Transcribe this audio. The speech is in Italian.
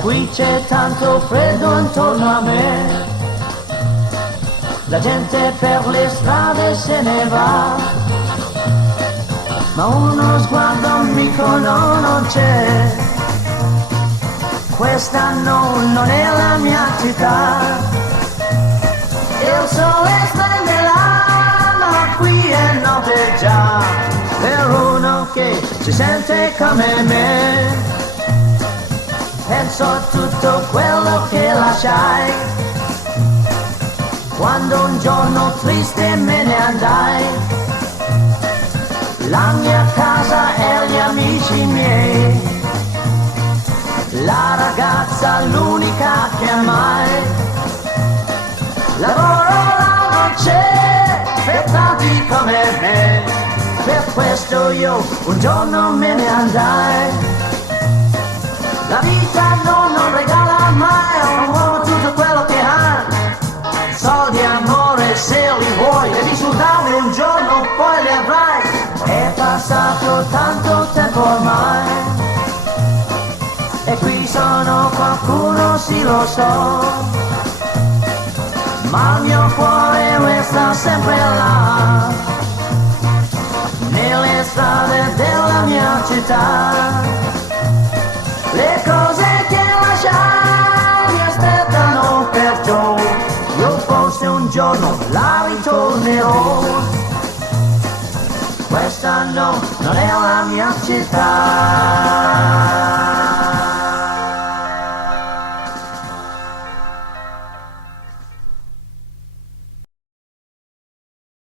Qui c'è tanto freddo intorno a me, la gente per le strade se ne va, ma uno sguardo amico no, non c'è. Questa non è la mia città, il sole splende là, ma qui è notte già. Per uno che si sente come me, penso a tutto quello che lasciai, quando un giorno triste me ne andai. La mia casa e gli amici miei, la ragazza l'unica che amai. Lavoro là non c'è per tanti come me, per questo io un giorno me ne andai. La vita non regala mai a un uomo tutto quello che ha, soldi e amore se li vuoi, devi sudarli un giorno poi li avrai. È passato tanto tempo ormai, e qui sono qualcuno sì lo so, ma il mio cuore resta sempre là, nelle strade della mia città. Le cose che lasciai mi aspettano perciò, io forse un giorno la ritornerò. Questa non è la mia città.